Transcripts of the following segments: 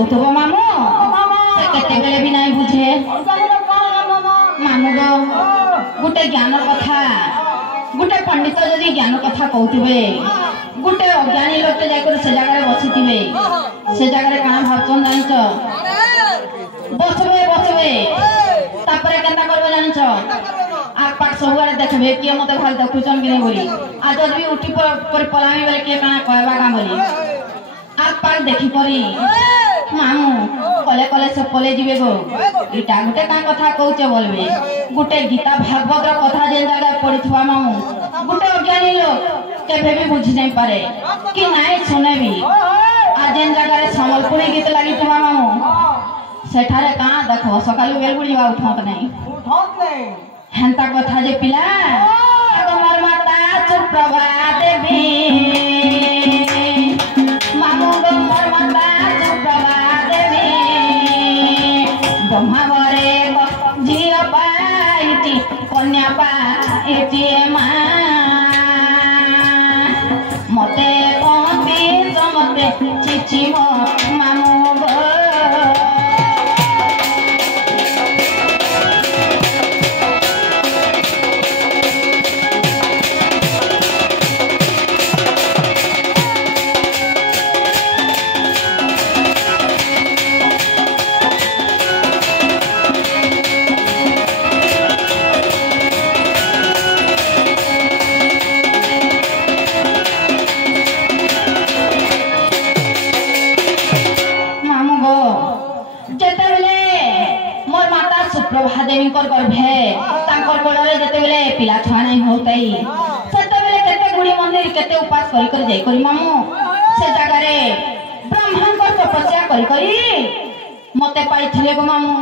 कौतुब मामू से केते बेले भी नहीं बुझे मामू गो गुटे ज्ञान कथा गुटे पंडित जदि ज्ञान कथा कहते गुटे अज्ञानी लोक जाकर से जगह बसी से जगह कण भावचन जान बसबे बसबे तापर केन्ता करबे जान आग पाक सब आड़े देखबे किए मते भल देखुचन कि नहीं बोली आज जब भी उठी पर पलामी बेले किए काना कहबा का बोली आग पाक देखि परी मामू कले कले से पले जीवे गो इटा गुटे का कथा कहचे बोलबे गुटे गीता भागवत रा कथा जेन जगह पढ़िथवा मामू गुटे अज्ञानी लोग केबे भी बुझी नहीं पारे कि नाई सुने भी आ जेन जगह संबलपुरी गीत लागिथवा मामू सेठारे का देखो सकालु बेल बुड़ीवा उठत नहीं हेंता कथा जे पिला तोमार माता सुप्रभा देवी मामू गो मोर माता सुप्रभा देवी ब्रह्मा घरे झियो पाइती कन्या पाइती मा मते कहबी समते चिची हो मामू गो प्रभा देवी गर्भे कोड़े जिते पिला छुआ नहीं होतई से केते गुड़ी मंदिर केते उपास कर जाई करी मामू से जगह ब्रह्मा तपस्या करी मते पाइथिले गो मामू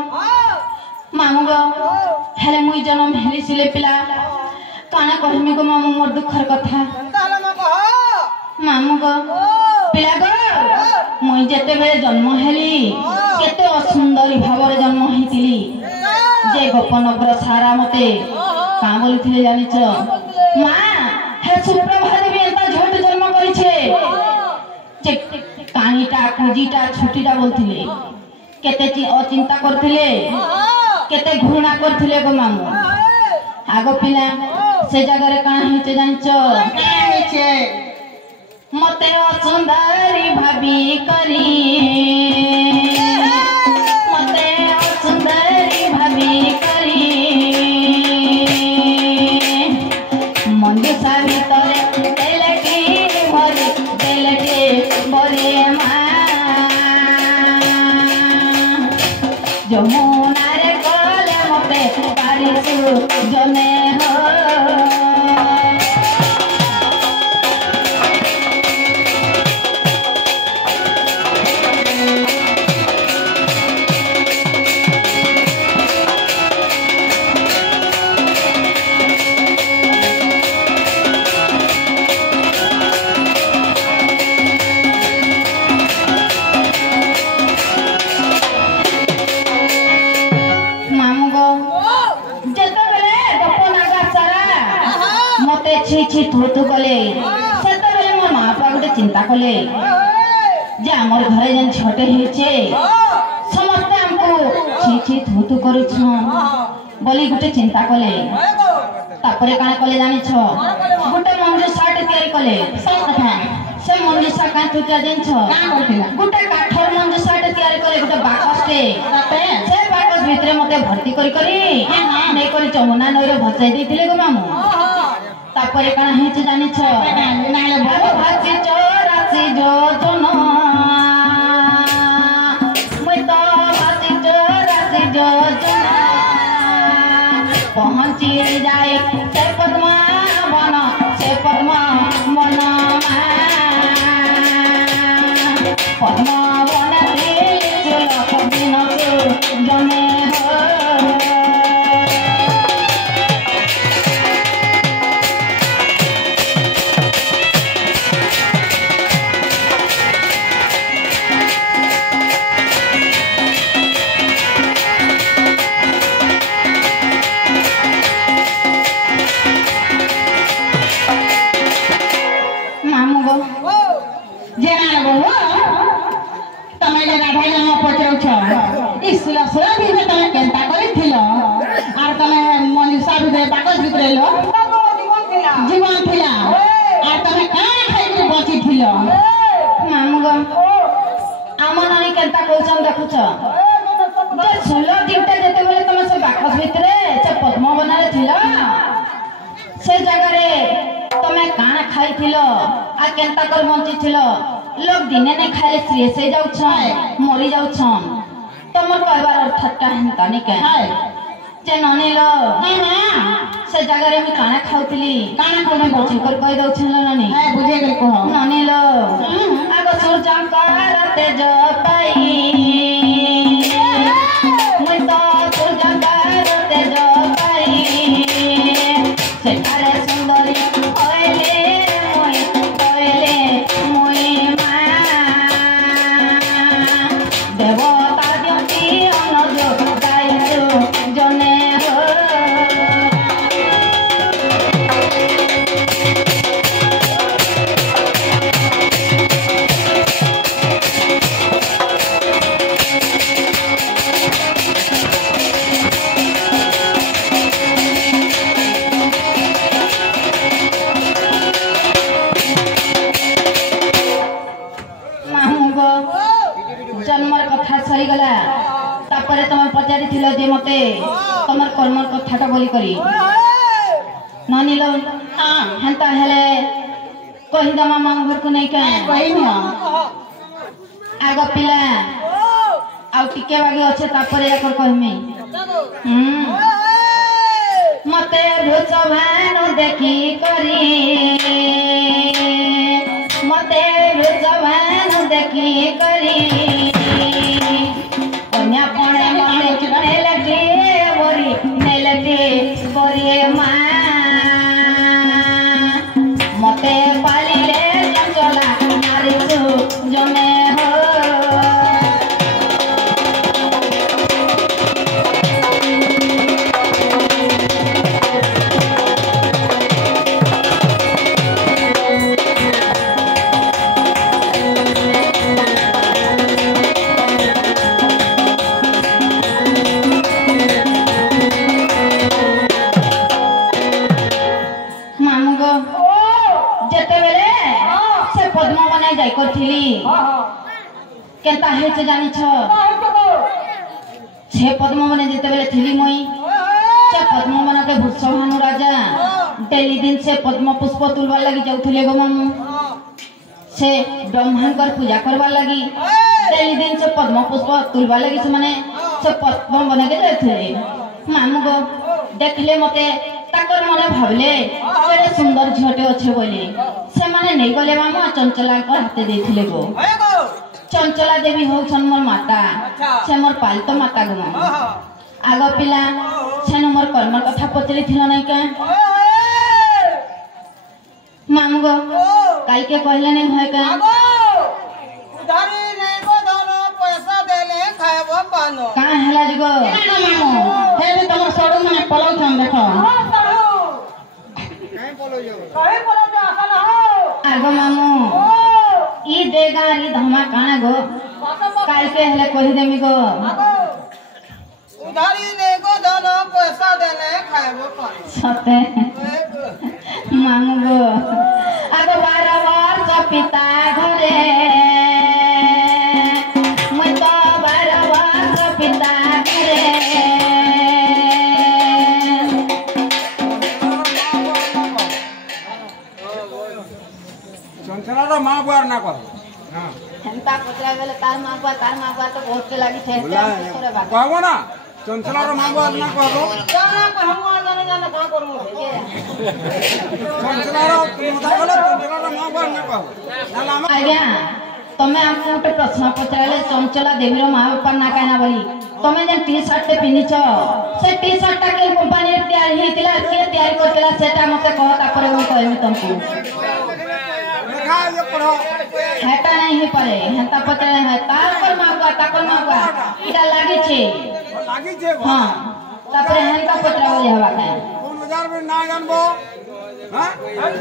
मामू गो हेले मुई जन्म हेली सिले पिला काना कहमी गो मामू मोर दुखर कथा मामू गो पिला गो मुई जेते बेले जन्म हेली केते असुंदरी भाव जन्म होइतिली जे गोपनगर सारा मते का बोलथिले जानिछ मां हे सुप्रभा देवी एता झोट जन्म करिछे जे कानीटा कुजीटा छुटीटा बोलथिले केते अचिंता करथिले केते घृणा करथिले गो मामू आगो पिला से जगह रे काना हिते जानिछ मते असुंदरी भाबी करी मंजूसा भीतर भरे जमुना रे कले मते पारिसु जने हो थोतु कले सेते बेले मोर मां बापा गोटे चिंता कले जे हमर घरे जन छोटे हेचे समस्त हमको छी थोतु करूछ बोली गोटे चिंता कले तापरे काना कले जानि छ गोटे मंजूर साट तयारी कले सब कथा से मंजूर सा का तुटा जन छ गोटे काठर मंजूर साट तयारी कले गोटे बाकसटे से बाकस भितरे मते भर्ती करी नै करी चमुना नईरे भसाई देथिले गो मामू तापरे काना हेचे जानि छ नाले भाजी चोरासी जो जनो मैं तो भाजी चोरासी जो जनो पहुंची जाए से पद्मा वन पद्मा वन दिन जने जाउछ जे सुलो दिवटा जेते बेले तुम से बाकस भितरे से पद्मवन रे थिलो से जगह रे तुमे काना खाई थिलो आ केनता कर बंची थिलो लोग दिने ने खाइले श्री से जाउछ मरि जाउछ तमर कहबार अर्थ हेन्ता नि के जे ननिलो से जगह रे मी काना खाउतली काना कोने बची कर कहि दउ छलो ननी बुझे गेल कह ननिलो आगो सूरज कर तेज पाई मुई तो सूरज कर तेज पाई से तारे सुंदरी होइले मुई मा देवता दियती अनजो गाइजो जने जन्मर कथा सही गला तापरे तुम पचारि थिलो जे मते तमर कर्मर कथाटा बोली करी ननिलो हेंता हेले कहि दमा मांग घर को नहीं के कहि न आग पिला आ टिके बागी अच्छे तापरे एकर कहमी मते रुचवान देखी करी मते रुचवान देखी करी कन्या पणे मने लगे बोरी ने लगे बोरी मा मते पालिले चंचला मारिसु जमे हो जाई करथिली केनता हे से जानि छ छे पद्मवन जेते बेले थिली मई से पद्मवन के भूषभानु राजा डेली दिन से पद्म पुष्प तुलवा लगी जाउथिले गो मामू से ब्रह्मांकर पूजा करवा लगी डेली दिन से पद्म पुष्प तुलवा लगी से माने से पद्मवन के जाउथिले मामू गो देखले मते ताकर मने भाबले केते सुंदर झटे अच्छे बोले से माने नहीं गले मामू चंचला को हाथे देथिले गो चंचला देवी होछन मोर माता से मोर पालतो माता गो मामू आगो पिला से मोर कर्म कथा पचली थिलो नै के मामू गो काई के कहले नै होय का उधारी नै गो धनो पैसा देले खायबो पानो का हला जगो मामू हे रे तमर सडो माने पलाउ छन देखो कहीं बोलो जा आसन हो आगो मामू ई देगारी धमा काना गो काल के हले कहि देमी गो उधारी ने गो धनो पैसा देले खायबो पानो सते मामू गो आगो 12 वर्ष पिता घरे मैं तो 12 वर्ष पिता घरे चंचला मां बुआर ना कर हां हेंता पतरा गेले तार मां बुआ तो बहुत लागी छे तोरे बात कहबो ना चंचला मां बुआर ना कहबो जाना को हम जाने का करू चंचला मुदा गले चंचला मां बुआर ना कहबो ना आज्ञा तमे हमको गोटे प्रश्न पचारले चंचला देवीर मां बापा ना कहना बोली तमे जे टी शर्ट ते पिनिछ से टी शर्ट टा के कंपनी रे तैयार हेतिला के तैयार करतिला सेटा मते कह तापरे हम कहमी तुमको देखा ये पढ़ो हेटा नहीं पारे हेता पचारे है ताकर मां बुआ इटा लागी छे हां तापरे हेंता पचरा बोली हवा के कोन बाजार में ना जानबो हां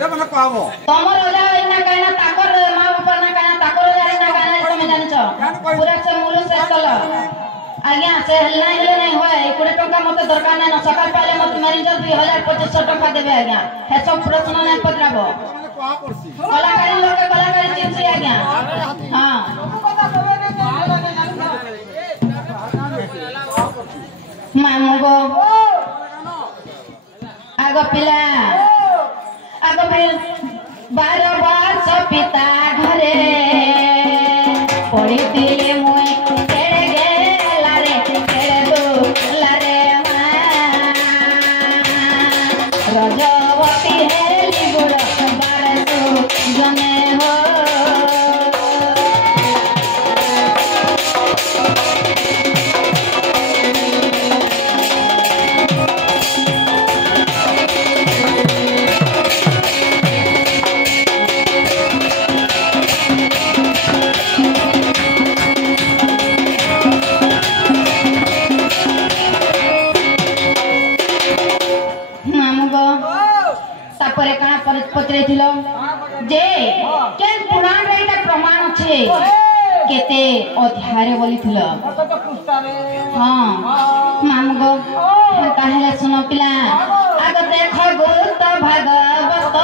जब ना कहबो तमर ओजा इना कहना ताकर मां बापा ना कहना ताकर ओजा इना कहना तमे जानिछ पूरा से मूल से चलो आज्ञा से हल्ला हिले नहीं होय 20 टका मते दरकार नै न सकाल पाले मते मैनेजर 2500 टका देबे आज्ञा हे सब प्रश्न नै पचराबो कहा पड़सी कलाकारी लोग के कलाकारी चिंची आज्ञा हां को कथा करे ने मामू गो आगो पिला आगो फिर 12 वर्ष पिता घरे पढ़ी दिले मुई केड़े गेला रे केड़े दूला रे माँ रजवती हेली गुड़ 12 जने हो पत्रे थिलो जे केन पुराण रे एटा प्रमाण छे केते अध्याय बोली थिलो हां मामगो काहेला सुनो पिला आगो देखो गुत भागवत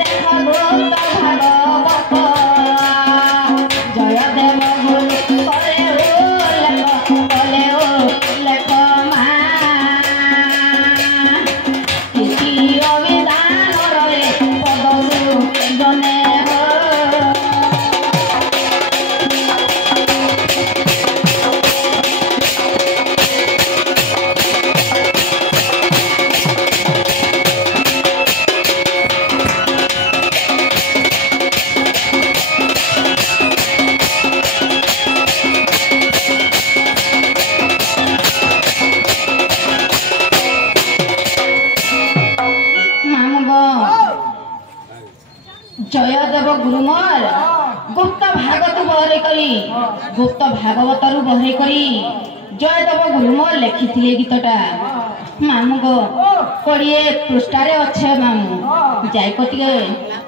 देखो गुत भागवत जय देव गुरु करे ओ लेख जयदेव गुरुमर गुप्त भागवत बहरे करी गुप्त भागवत रु बहरे करी जयदेव गुरुमर लिखिथिले गीतटा मामू गो 20 पृष्ठारे अच्छे मामू जाई कटिके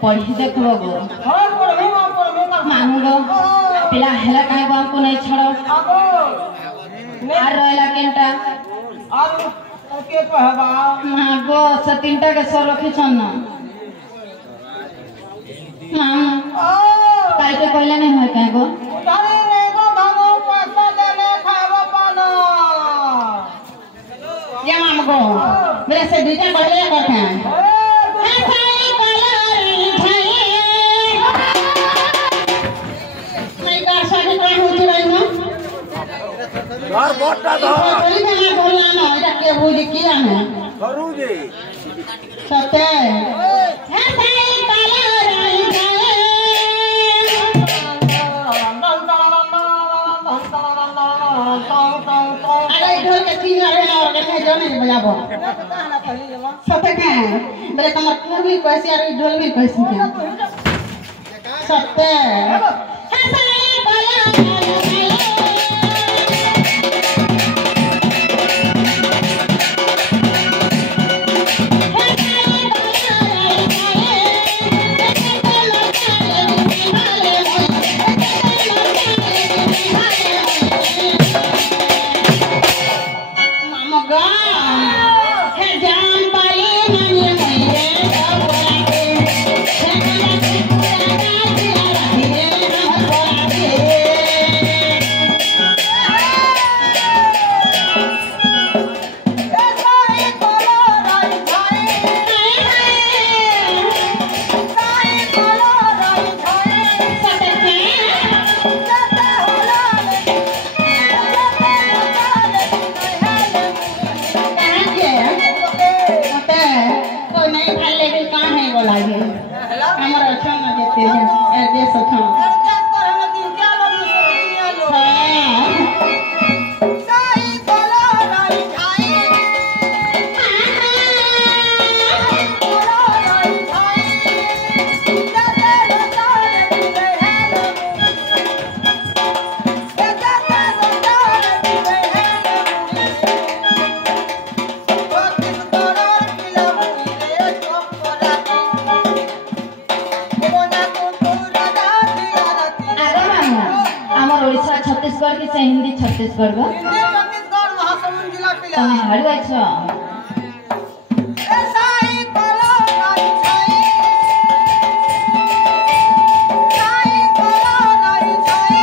पढ़ी देखबो गो मामू गो पिला हेला काहे गो हमको नहीं छड़ो आर रहला केनटा आर के कहबा मां गो से तीनटा के सर रखी छन मामू काहे के कहले नहीं है काहे गो उधारी रे गो धनो पैसा देले खाबो पानो या मामू गो मेरे से दुइटा कहले करते हैं घर बोटा दो कोई नहीं बोलना ना इधर के बुझ किया है करू जी सत्य है भाई काला राई जाए अरे ढोल के तीन रहे ना और नहीं जाने बजाबो सत्य है मेरे कमर भी कैसे और ढोल भी कैसे सत्य है भाई काला छत्तीसगढ़ की से हिंदी छत्तीसगढ़ को हिंदी छत्तीसगढ़ महासमुंद जिला पिला तमे हारू अच्छा साई कोलो राई छाई साई कोलो राई छाई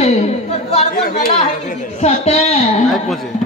छे तो द्वार पर मेला है कि सते आई पूछे